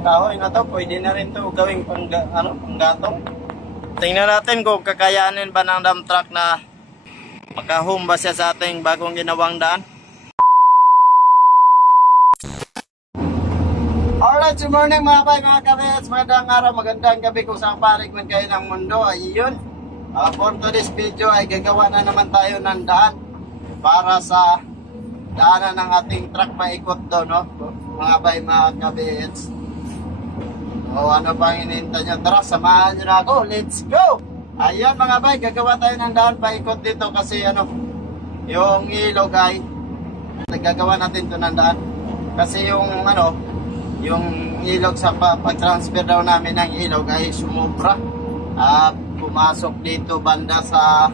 Itong kahoy na to, pwede na rin to gawing panggatong. Tingnan natin kung kakayanin ba ng dump truck na makahome ba siya sa ating bagong ginawang daan. Alright, good morning mga bay, mga kabets. Magandang araw, magandang gabi kung saan panig man kayo ng mundo. Ayun, for today's video ay gagawa na naman tayo ng daan para sa daanan ng ating truck maikot doon, no? Mga bay, mga kabets. O ano pang hinihintay nyo? Tara, samahan nyo na ako. Let's go! Ayan mga bay, gagawa tayo ng daan paikot dito kasi yung ilog ay nagagawa natin ito ng daan. Kasi yung ilog sa pag-transfer daw namin ng ilog ay sumubra at pumasok dito banda sa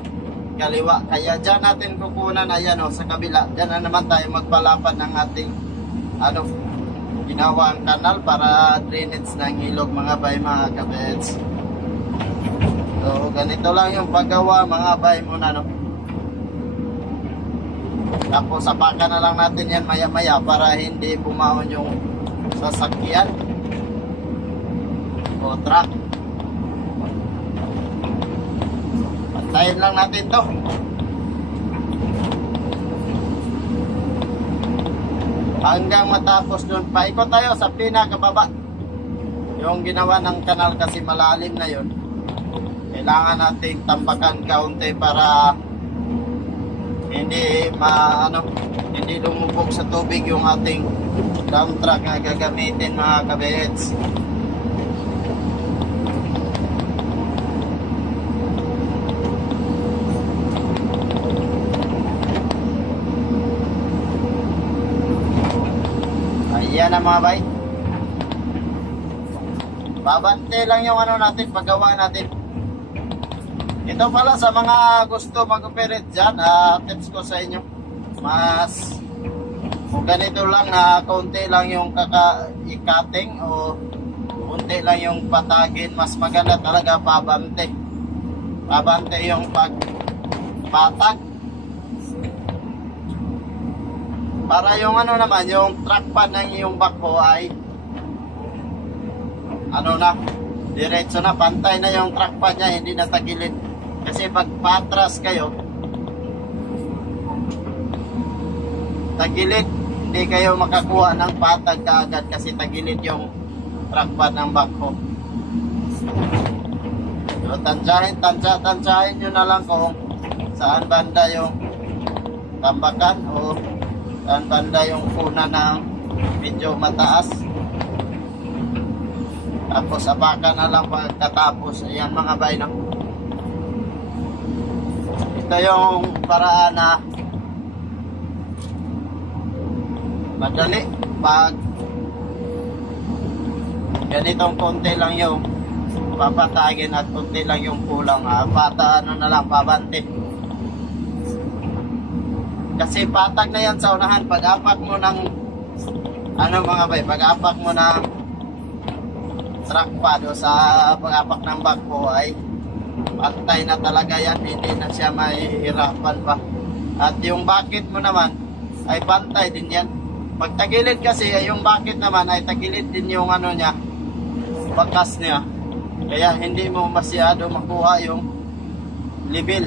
kaliwa. Kaya dyan natin kukunan, ayan sa kabila. Dyan na naman tayo magpalapad ng ating ginawang kanal para drainage ng ilog mga bay, mga kabets. So ganito lang yung paggawa mga bay muna, no? Tapos sapakan na lang natin yan maya maya para hindi bumahon yung sasakyan o truck. Pantayin lang natin to hanggang matapos dun. Paikot tayo sa pinakababa yung ginawa ng kanal kasi malalim na yun. Kailangan nating tambakan kaunti para hindi hindi lumubog sa tubig yung ating dump truck na gagamitin mga kabets. Ayan na mga bay, babante lang yung natin, paggawa natin. Ito pala sa mga gusto mag-operate dyan, tips ko sa inyo, mas kung ganito lang na kaunti lang yung ikating o kaunti lang yung patagin, mas maganda talaga pabante yung pagpatag para yung naman yung track pad ng iyong backhoe ay diretso na, pantay na yung track pad niya, hindi na tagilid. Kasi pag patras kayo, tagilid, hindi kayo makakuha ng patag kaagad kasi tagilid yung track pad ng backhoe. So tansyahin nyo na lang kung saan banda yung tambakan o saan banda yung kuna na medyo mataas. Tapos apakan na lang pagkatapos. Ayan mga bay, no? Ito yung paraan na madali pag ganitong konti lang yung papatagin at konti lang yung kulang, pabante. Kasi patag na yan sa unahan. Pag-apak mo ng mga bay, pag-apak mo ng truck pad o sa pag-apak ng backhoe ay pantay na talaga yan, hindi na siya mahihirapan pa. At yung bucket mo naman ay pantay din yan. Pag tagilid kasi, yung bucket naman ay tagilid din yung niya, bakas niya. Kaya hindi mo masyado makuha yung level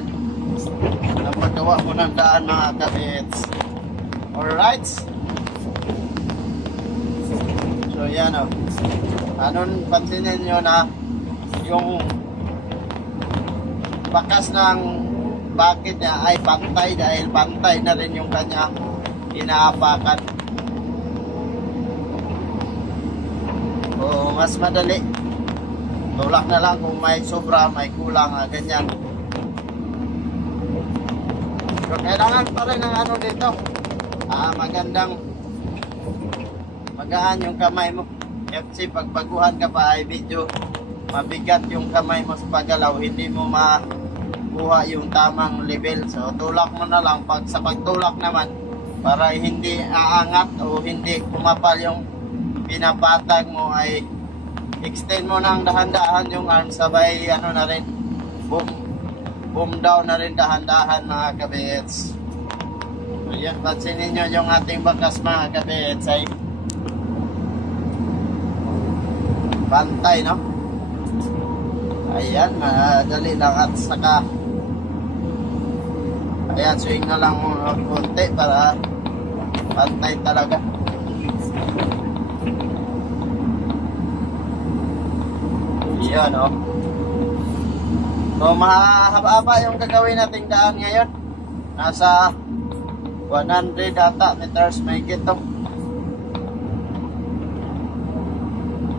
na paggawa mo ng daan mga kabets. Alright, so yan pansinin nyo na yung bakas ng bucket niya ay pantay dahil pantay na rin yung kanya inaapakan. O mas madali, tulak na lang kung may sobra, may kulang, ganyan. So kailangan pa rin ng dito, magandang magaan yung kamay mo. Kasi pag baguhan ka pa ay medyo mabigat yung kamay mo sa paggalaw, hindi mo makuha yung tamang level. So tulak mo na lang, sa pagtulak naman para hindi aangat o hindi kumapal yung pinapatag mo, ay extend mo ng dahan-dahan yung arm, sabay na rin boom down na rin dahan-dahan mga kabets. So yan, pansinin nyo yung ating bakas mga kabets ay pantay, no? Ayan, madali lang at saka ayan, swing na lang konti para pantay talaga. Ayan, oh. So, mahaba-haba yung gagawin nating daan ngayon. Nasa 100 ata meters may gito.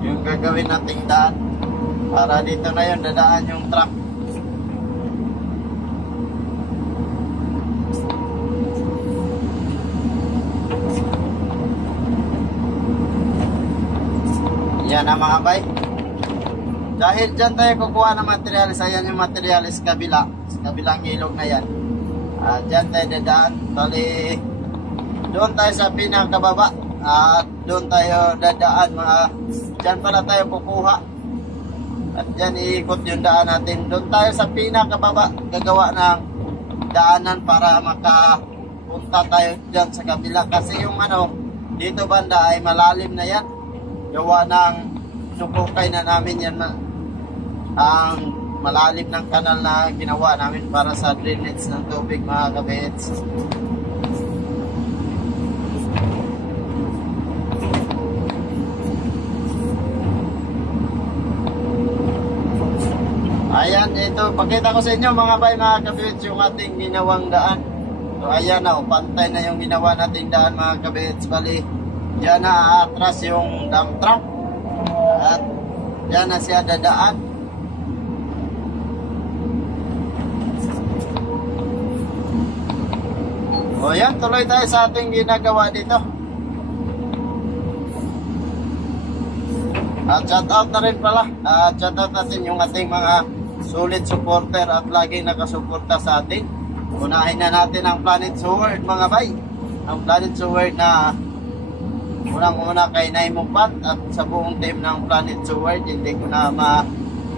Yung gagawin nating daan. Para dito na yun, dadaan yung truck. Yan ang mga bay. Dahil dyan tayo kukuha ng materialis. Ayan yung materialis kabila. Sa kabilang ilog na yan. Dyan tayo dadaan. Bali, doon tayo sa pinakababa. At doon tayo dadaan. Dyan pala tayo kukuha. At dyan iikot yung daan natin. Doon tayo sa pinakababa. Gagawa ng daanan para makapunta tayo dyan sa kabila. Kasi yung dito banda ay malalim na yan. Gawa ng sukukay na namin yan ang malalim ng kanal na ginawa namin para sa drainage ng tubig, mga kabits. Ayan, ito pakita ko sa inyo mga bay, mga kabits, yung ating ginawang daan. So ayan na, pantay na yung ginawa nating daan, mga kabits. Bali, yan na atras yung dump truck. At yan na siya dadaan. O yan, tuloy tayo sa ating ginagawa dito. At shout out na rin pala. At shout out natin yung ating mga solid supporter at laging nakasuporta sa atin. Unahin na natin ang Planet Sword, mga bay. Ang Planet Sword na unang-una kay Naimumpat at sa buong team ng Planet Sword. Hindi ko na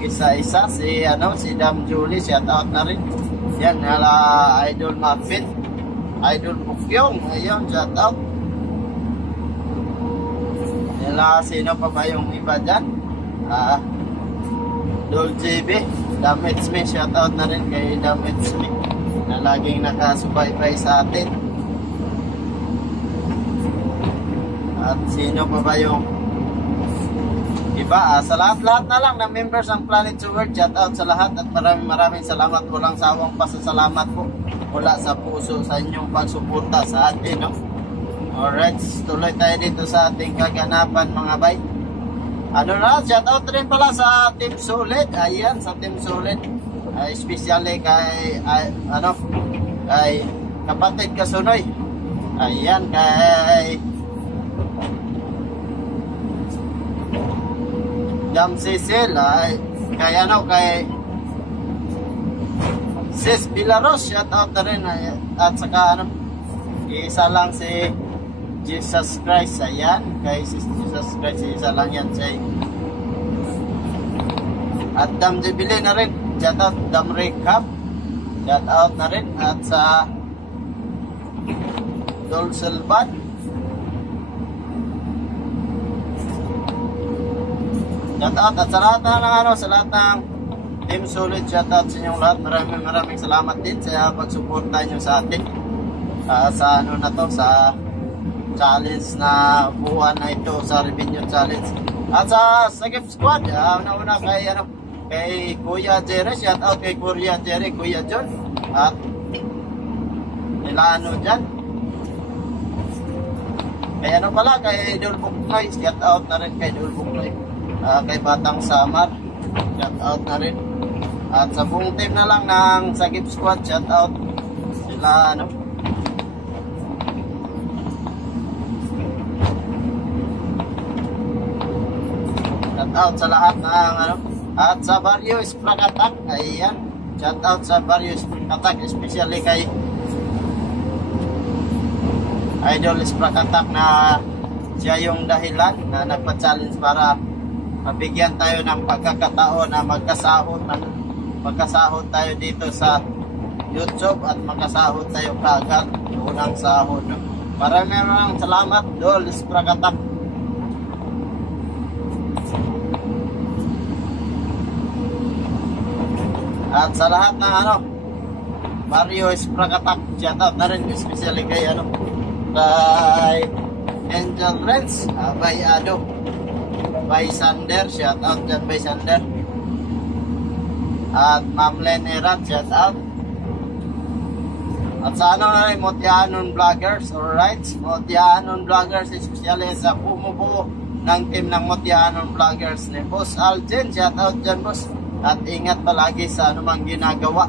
isa-isa si Dam Julie, shout out na rin. Yan, Idol Muffin, Idol Bukyong, ayun, shout out. Sino pa ba yung iba dyan? Dol JB, Damage Me, shout out na rin kay Damage Me na laging nakasubaybay sa atin. At sino pa ba yung iba? Sa lahat-lahat na lang ng members ng Planet Sword, shout out sa lahat at maraming salamat. Walang sawang pasasalamat po mula sa puso sa inyong pagsuporta sa atin, no? Alright, tuloy tayo dito sa ating kaganapan, mga bay. Shout out rin pala sa Team Solid. Ayan, sa Team Solid, especially kay kay kapatid Kasunoy. Ayan, kay Jam Cecil, kay Sis Bilaros, shout out na rin. At saka isa lang si Jesus Christ. Ayan, kay Sis Jesus Christ, isa lang yan siya. At Dam Jibili na rin, shout out. Dam Recap, shout out na rin. At sa Dolselbad, shout out. At sa lahat sa lahat ng Team Solid, shout out sa inyong lahat. Maraming salamat din sa pagsuporta nyo sa atin. Sa sa challenge na buwan na ito, sa revenue challenge. At sa Sagip Squad, una kay Kuya Jerry, shout out kay Kuya Jerry, Kuya John, at nila dyan. Kay kay Idol Buknoy, shout out na rin kay Idol Buknoy. Kay Batang Samar, shout out na rin. At sa buong team na lang ng Sagip Squad, shout out sila shout out sa lahat ng at sa Barrio Esprakatak. Ayan, shout out sa Barrio Esprakatak, especially kay Idol Esprakatak na siya yung dahilan na nagpa-challenge para mabigyan tayo ng pagkakataon na magkasahod tayo dito sa YouTube at magkasahod tayo kaagad, unang sahod. Maraming salamat, Dol Esprakatak. At sa lahat ng Mario Esprakatak, shoutout na rin especially kay kay Angel Renz, by by Sander, shoutout dyan by Sander. At Ma'am Len Erat, shoutout. At sa Motianon Vloggers, alright, Motianon Vloggers, especially sa bumubuo ng team ng Motianon Vloggers ni Boss Aljen, shoutout dyan boss. At ingat palagi sa anumang ginagawa.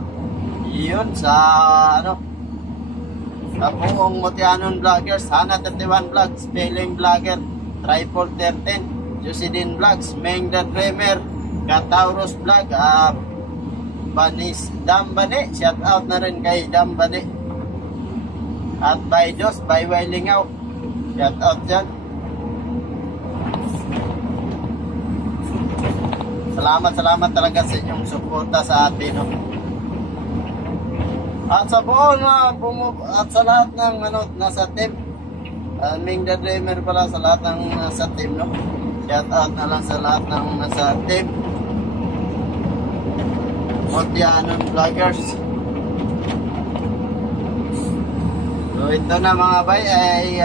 Yun sa sa buong Motianon Vloggers, Hana 31 Vlogs, Spelling Vlogger, Triple 13, Josidin Vlogs, Meng the Dreamer, Kataurus Vlog, Banis Dambane, shout out na rin kay Dambane. At by Jos, by Wailingaw, shout out dyan. Salamat talaga sa inyong suporta sa atin. At sa buong at sa lahat ng nasa team, Ming the Dreamer pala, sa lahat ng nasa team, shout out na lang sa lahat ng nasa team Motianon Vloggers. So ito na mga bay, ay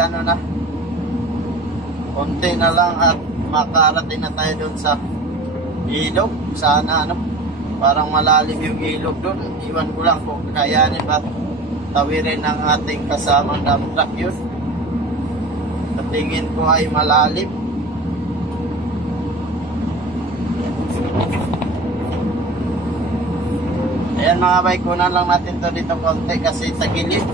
konti na lang at makarating na tayo doon sa ilog. Sana parang malalim yung ilog doon. Iwan ko lang kung kakayanin ba tawirin ng ating kasamang dump truck yun. Sa tingin ko ay malalim. Ayan mga bay, kunan lang natin to dito konti kasi tagilid.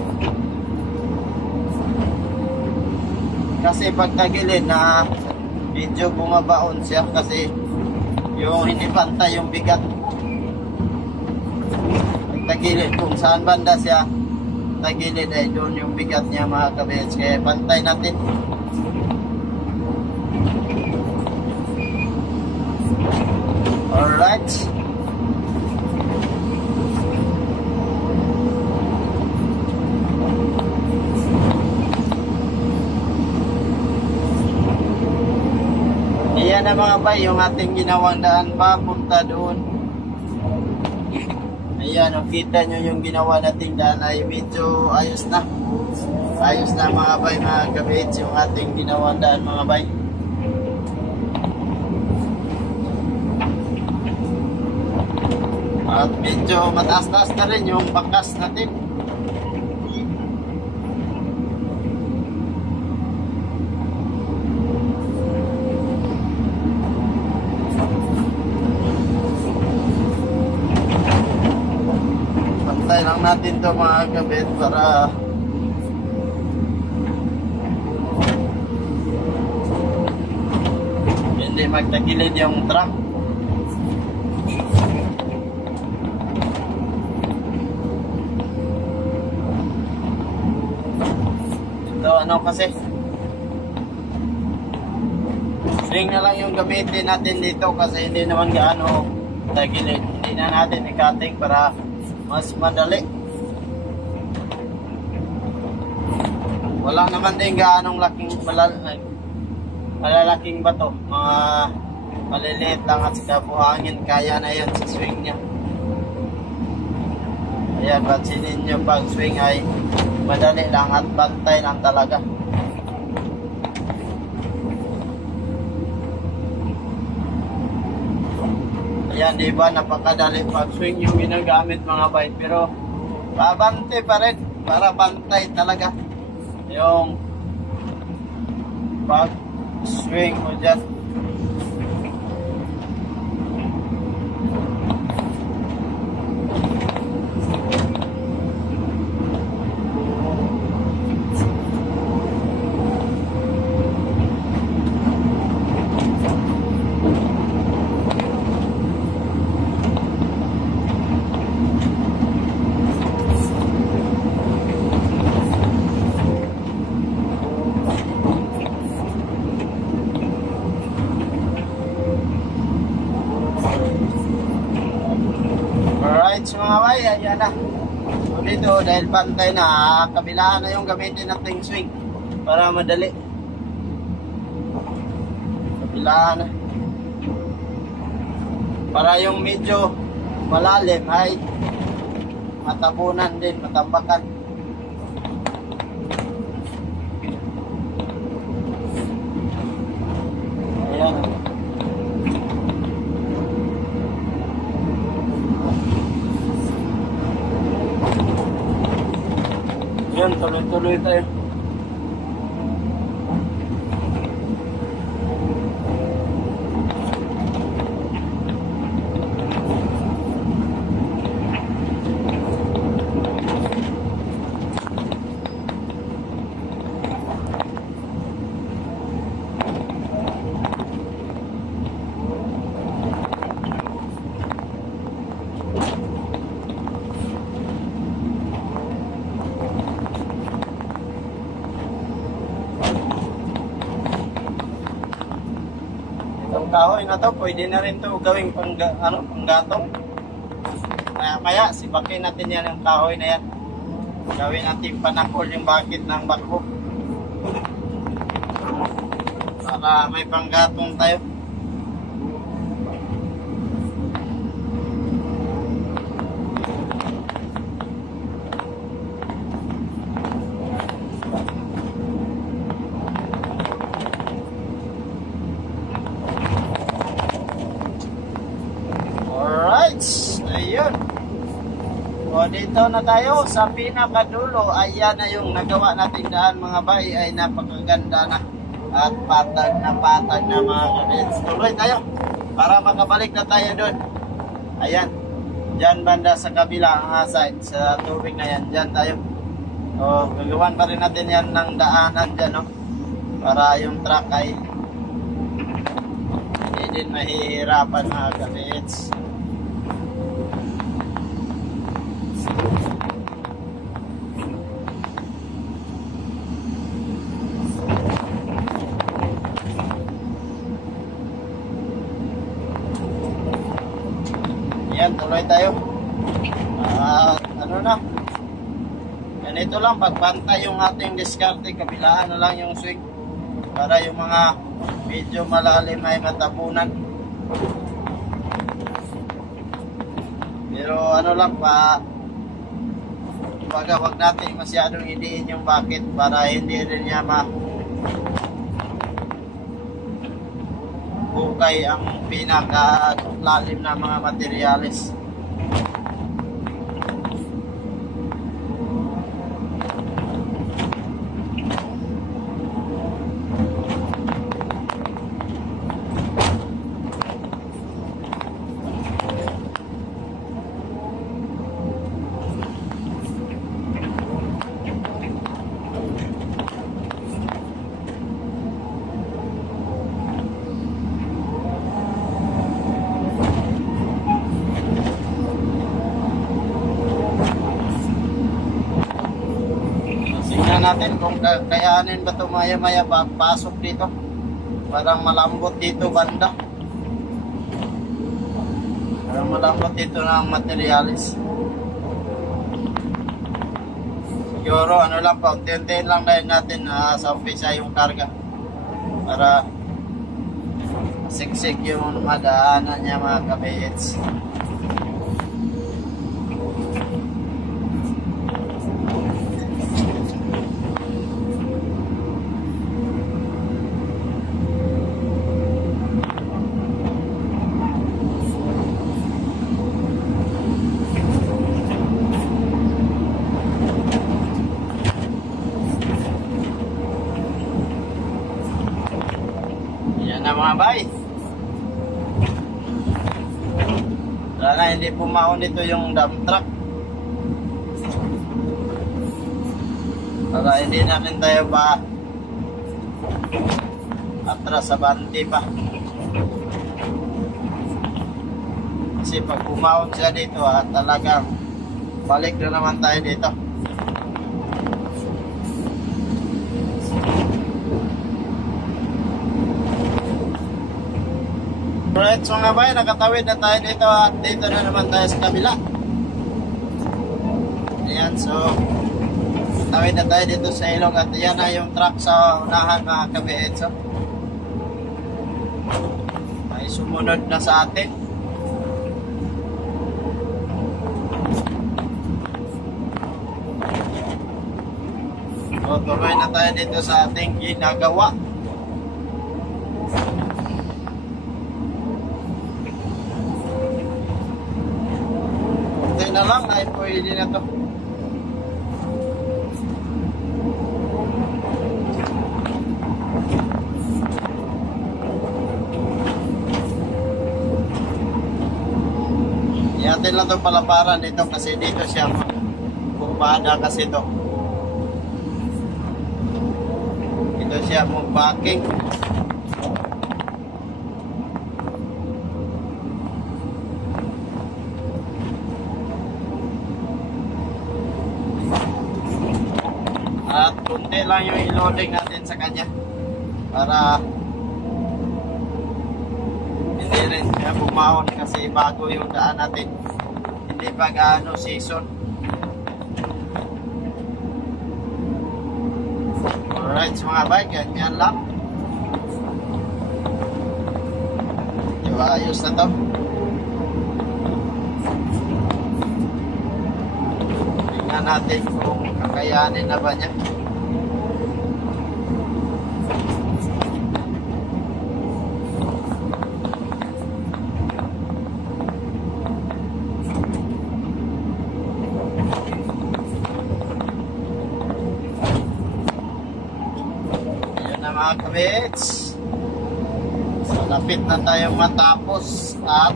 Kasi pag tagilid na medyo bumabaon siya kasi yung hindi pantay yung bigat. Tagilid kung saan banda siya tagilid ay doon yung bigat niya mga kabits, kaya pantay natin. Alright, ayan na mga bay, yung ating ginawang daan papunta doon. Ayan, kita nyo yung ginawa nating daan ay medyo ayos na. Ayos na mga bay, mga kabits, yung ating ginawang daan mga bay. At medyo mataas-taas na rin yung bakas natin. Lang natin to mga kabit para hindi magtagilid yung truck. Ito kasi swing na lang yung gamitin natin dito kasi hindi naman gaano tagilid. Hindi na natin i-cutting para mas madali. Wala naman din gaanong malalaking bato. Mga maliliit lang at saka buhangin. Kaya na yan sa swing niya. Ayan, pansinin nyo pag swing ay madali lang at bantay lang talaga. Ayan, diba, napakadali pag swing yung ginagamit mga bite, pero babante pa rin para bantay talaga yung pag swing mo dyan. Mga bay, ayan na. So dito, dahil pantay na, kabilaan na yung gamitin nating swing para madali. Kabilaan na. Para yung medyo malalim ay matabunan din, matambakan. Ayan. Ayan, tuloy-tuloy tayo. Itong kahoy na to, pwede na rin to gawing panggatong. Maya, sibakin natin yan yung kahoy na yan. Gawin natin panakol yung bakit ng bako. Para may panggatong tayo. Ayun. O dito na tayo sa pinakadulo. Ayan na yung nagawa natin daan mga bay. Ay napakaganda na. At patag na mga kabits. Tuloy tayo para makabalik na tayo doon. Ayan. Diyan banda sa kabila side. Sa tubig na yan. Diyan tayo. O gagawan pa rin natin yan ng daanan dyan. No? Para yung truck ay hindi din mahihirapan mga kabits. Yan, tuloy tayo. Ano na? Ganito lang, pagbantay yung ating diskarte, kabilaan na lang yung swing para yung mga medyo malalim ay matabunan. Pero ano lang pa, wag natin masyadong idiin yung bakit para hindi rin niya hukay ang pinakalalim na mga materyales. Natin kung kayanin ba ito maya pasok dito, parang malambot dito banda, parang malambot dito ng materialis. Siguro ano lang pa, unti-untiin lang dahil natin sa umpisa yung karga para siksik yung madaanan niya mga kabits. Na mga bay, sana hindi pumaon dito yung dump truck para hindi namin tayo pa atras sa bante pa, kasi pag pumaon siya dito talagang balik na naman tayo dito. Alright, so nga ba, nakatawid na tayo dito at dito na naman tayo sa kabila. Ayan, so nakatawid na tayo dito sa ilog at yan na yung truck sa unahan mga kabits. So, ay sumunod na sa atin. So, tuloy na tayo dito sa ating ginagawa. Kunti na lang ay pwede na to. Iyatin lang itong palaparan dito kasi dito siya bumada kasi to. Dito siya mag-backing. At kunti lang yung i-loading natin sa kanya para hindi rin kaya bumahon kasi bago yung daan natin, hindi pa gaano season. Alright mga bay, ganyan lang. Diba ayos na to? Tingnan natin kung kakayanin na ba niya. Mga kabits, lapit na tayo matapos at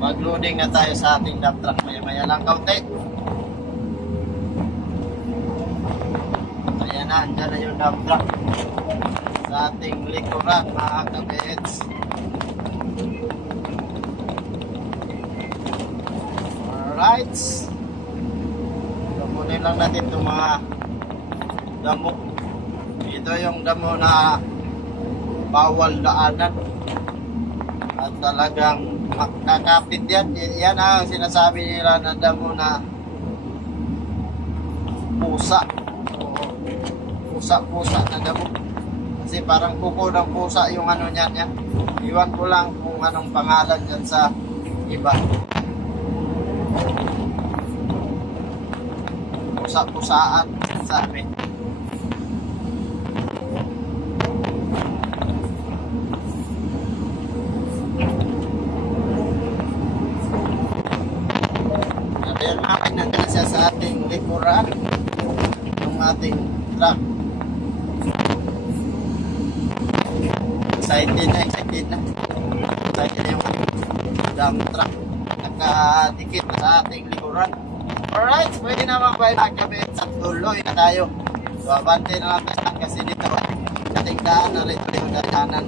mag-loading na tayo sa ating dump truck. Maya lang kaunti. Ayan na, andyan na yung dump truck sa ating likuran mga kabits. Alright, kukunin lang natin itong mga damo. Ito yung damo na bawal daanan at talagang makakapit yan. Yan ang sinasabi nila na damo na pusa o pusa na damo kasi parang kuko ng pusa yung ano niyan yan. Iwan ko lang kung anong pangalan dyan sa iba. Pusa-pusaan sa amin. Nandiyan siya sa ating likuran ng ating truck. Excited na excited yung dump truck nakadikit sa ating likuran. Alright, pwede naman ba magkabit sa tuloy na tayo. Babante na lang tayo kasi dito ating daan na rin yung daanan.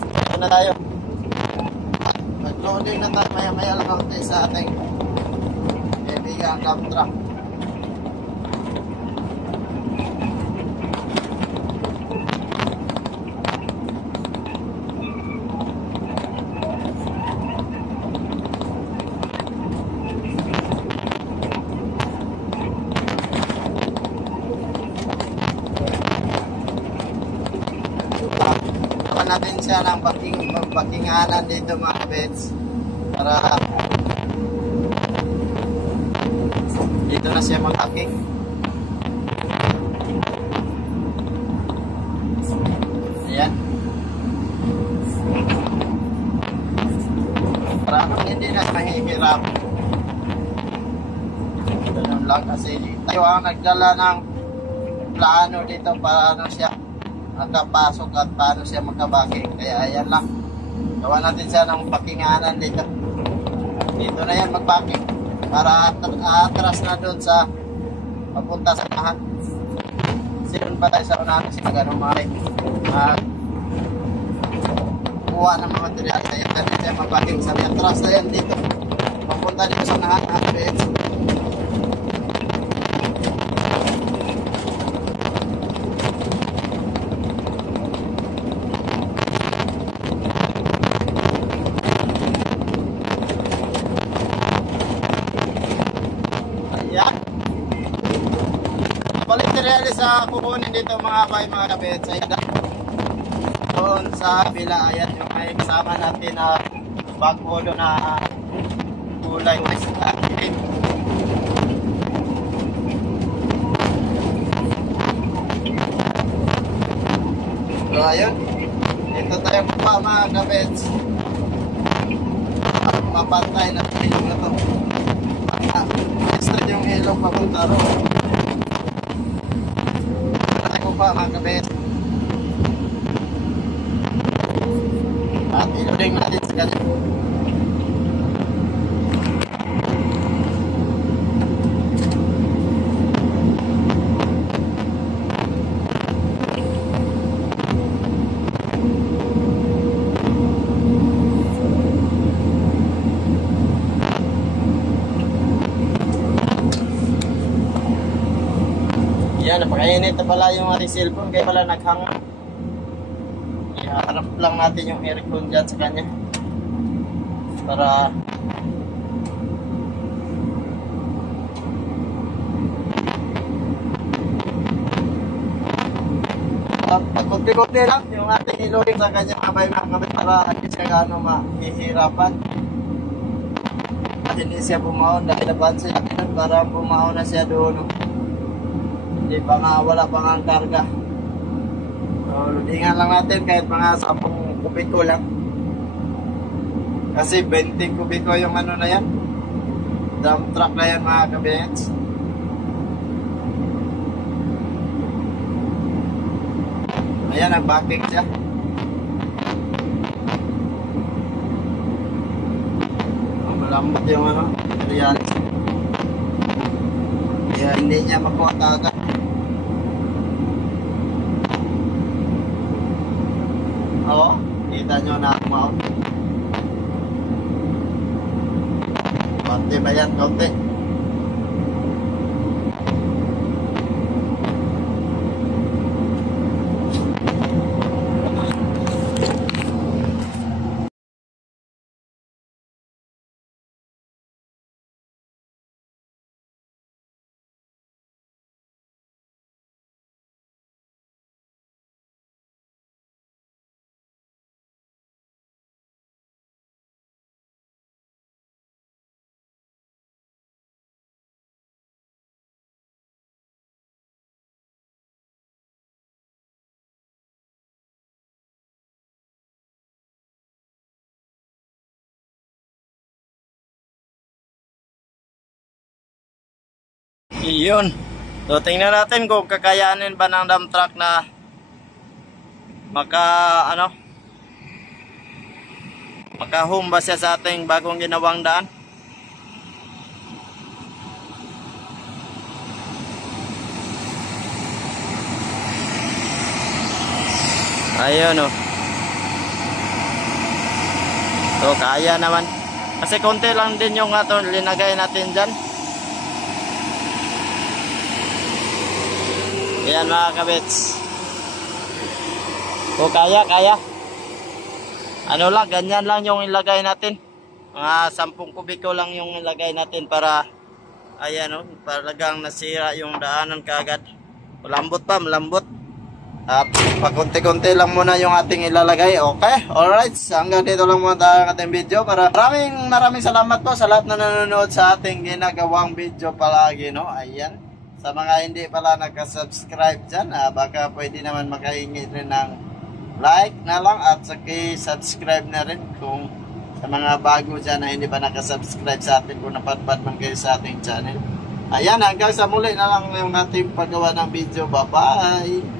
Ito na tayo. Loading na tayo maya lang ako sa ating kaibigan dump truck. Natin siya ng bakinganan dito mga kabits para dito na siya mag-hacking. Ayan, para hindi na mahihirap. Ganun lang kasi tayo ang nagdala ng plano dito para ano siya magkapasok at paano siya magkabaking. Kaya ayan lang, gawa natin siya ng bakinganan dito. Dito na yan magbaking para atras na doon sa papunta sa unahan. Sinun pa tayo sa unahan kasi ganun mga kuha ng mga material. Kaya natin siya magbaking sa atras na yan dito papunta dito sa unahan. Sa kukunin dito mga bay mga kabit sa ida doon sa bila. Ayan yung may kasama natin na bago doon na kulay wise. ayun. Dito tayo pa mga kabits. Mapantay na ilog na to. Extra yung ilog papunta ro. Tayo pa mga kabits. At iloding natin sa kanila. Yan, napakainit na pala yung ating cellphone kaya pala naghang. Iharap lang natin yung aircon dyan sa kanya para pagkunti-kunti lang yung ating ilogin sa kanya mga kabit para hindi siya gano'ng mahihirapan at hindi siya bumahon dahil napansin natin para bumahon na siya doon. Hindi pa nga, wala pa nga ang karga. So, ludingan lang natin kahit mga 10 kubiko lang. Kasi 20 kubiko yung ano na yan. Dump truck na yan mga kabinets. Ayan, ang backing siya. Oh, malambot yung ano, reality. Kaya hindi niya makuha agad. Oo, kita nyo na mount. Konti ba yan? Konti. Iyon. So tingnan natin kung kakayanin ba ng dump truck na makahome ba siya sa ating bagong ginawang daan. Ayun oh. So kaya naman. Kasi konti lang din yung linagay natin dyan. Ayan mga kabits. O kaya. Ano lang, ganyan lang yung ilagay natin. Mga 10 kubiko lang yung ilagay natin para ayan o, talagang nasira yung daanan kaagad. Malambot pa, malambot. Pakunti-kunti lang muna yung ating ilalagay. Okay, alright. Hanggang dito lang muna tayo ang ating video. Maraming salamat po sa lahat na nanonood sa ating ginagawang video palagi, no? Ayan. Sa mga hindi pala nagka-subscribe dyan, baka pwede naman makahingi rin ng like na lang at subscribe na rin kung sa mga bago dyan na hindi pa nakasubscribe sa atin, kung napadpad man kayo sa ating channel. Ayan, hanggang sa muli na lang yung ating paggawa ng video. Bye-bye!